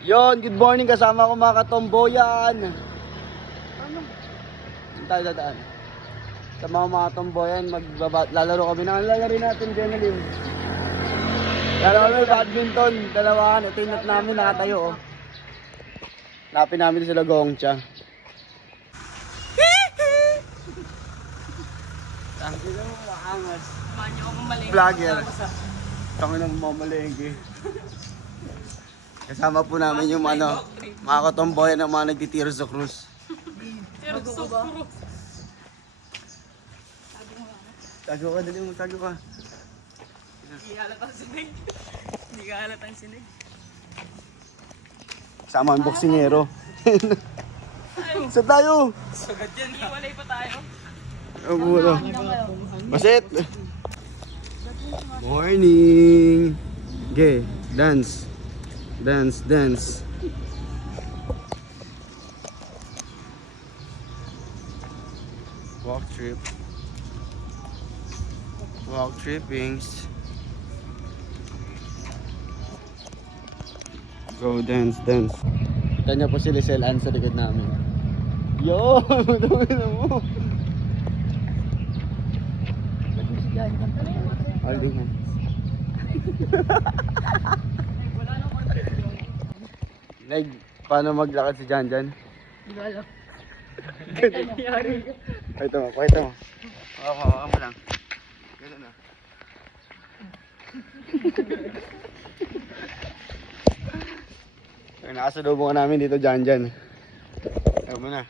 Yon, good morning, kasama ko mga katomboyan. Ano? Tayo dadaan. Sama ko mga tomboyan, lalaro kami na. Lalaro natin, Jenalyn. Lalaro kami badminton, dalawahan. Ito yung net namin, nakatayo oh. Napin namin sila Gongcha. Ang ina mo maangas. Manyo ako mamalengke. Vlogger. Tango ng mamalengke. Kasama po namin yung mga katomboyan ng mga nagtitiro sa cruise. Tiro sa krus. Tago ka, dali mo, tago ka. Hindi halatang sinig. Hindi ka halatang sinig. Kasama ang boksingero. Sa tayo! Sagad yan. Iwalay pa tayo. Abulo. Basit! Morning! Okay, dance. Dance, dance. Walk trip. Walk trippings. Go dance, dance. Kita niyo po si Lisel Ann sa likod namin. Yo! Madami na mo! Ay, doon mo. Nag, paano maglakad si Janjan? Hindi ko alam. Pakita mo, pakita mo. Hawakan mo lang. Ganun na. Nakasalubong ka namin dito, Janjan. Ayaw mo na.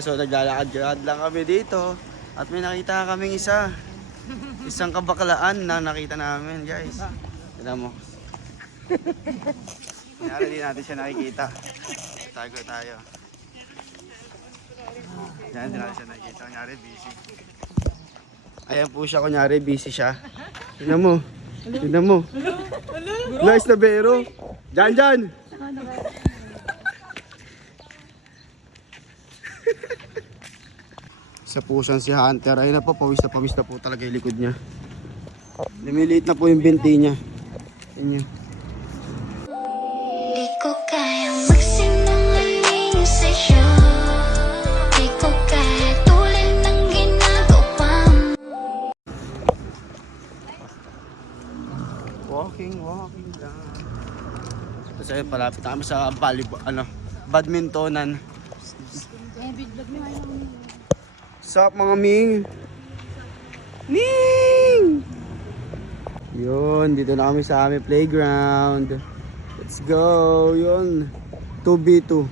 So naglalakad-lakad lang kami dito. At may nakita kaming isang kabaklaan na nakita namin, guys. Tignan mo. Kunyari di natin siya nakikita. Tago tayo. Yan, di natin siya nakikita. Kunyari busy. Ayan po siya, kunyari busy siya. Tignan mo. Tignan mo. Nice na bero. Janjan! Sa pusan si Hunter. Ayun na po, pawis na po talaga yung likod niya. Lumiliit na po yung binti niya. Yan yun. Di ko kayang magsinungaling sa'yo. Di ko kaya tulad ng ginagawa mo. Walking lang. Tapos ayun, palapit na kami sa badmintonan. Sup mga Ming? Ming! Yun, dito na kami sa aming playground. Let's go! Yun, 2v2.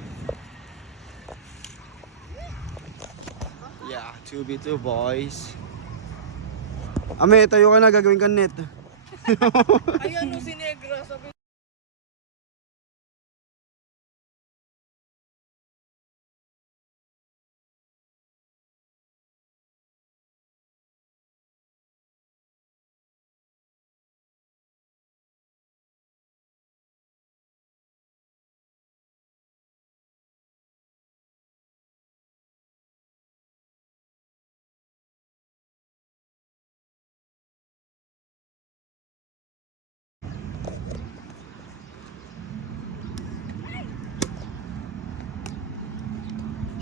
Yeah, 2v2 boys. Ame, tayo ka na, gagawin ka net. Ayan o si Negra. Sabi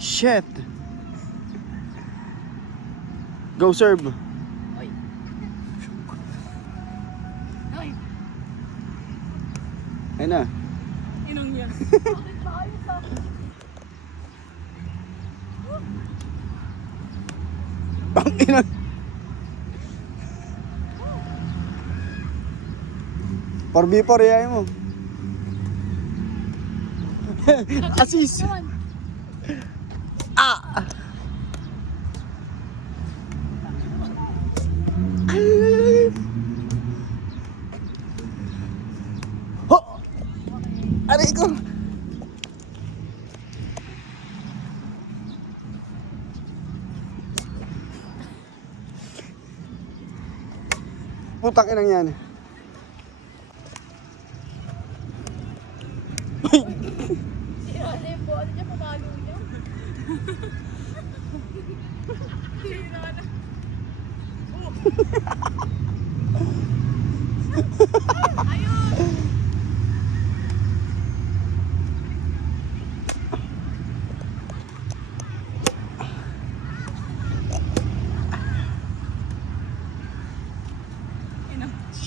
Shit! Go serve! Ayun na. inong yan. Bang ina! Por yaay mo. Asis! Ah! Ho! Aray ko! Putang inang yan.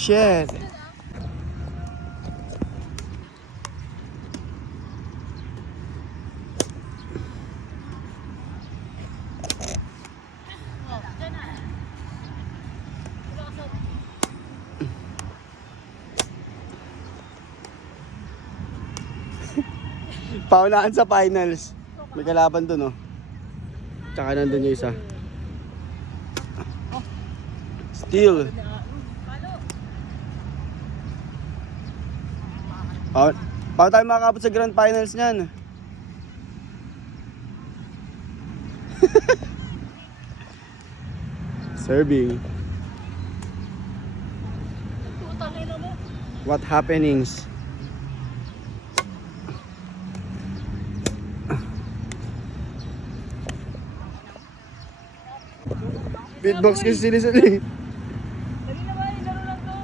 Shit. Paunahan sa finals. May kalaban dun, oh. Tsaka nandun yung isa. Steal. Paano tayo makakabot sa grand finals niyan? Serving. What happenings? Beatbox kasi sila. Dali na ba? Laro lang to.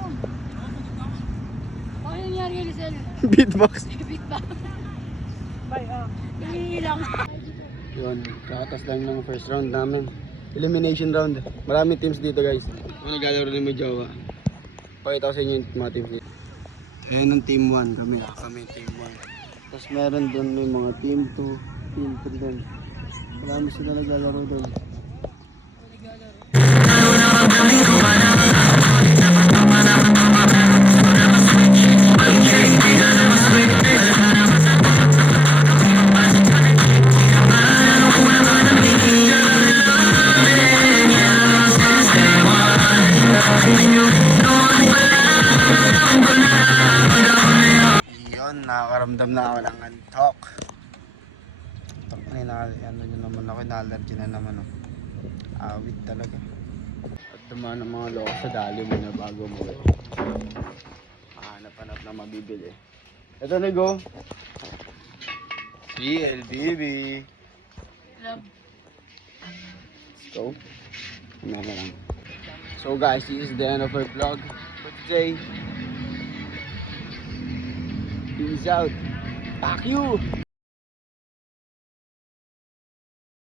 Ano nangyari kay Lisel? Beatbox. Bit ba? Bay, Ilang. Yun, kakatas lang ng first round namin. Elimination round. Maraming teams dito, guys. Kung naglalaro rin may jowa. Pakita ko sa inyo yung mga teams dito. Ayan ang team 1 kami. Kami team 1. Tapos meron doon may mga team 2, team 3 doon. Marami sila naglalaro doon. Yun, nakakaramdam na ako ng antok. Antok na ano nyo naman ako, na-allergy na naman ako. Awit talaga. At dumaan ang mga loko sa dali mo na bago mo. Hanap-hanap na mabibili. Ito na go. CLBB. Love. Let's go. Ano na lang. So guys, this is the end of our vlog for today. Peace out. Fuck you.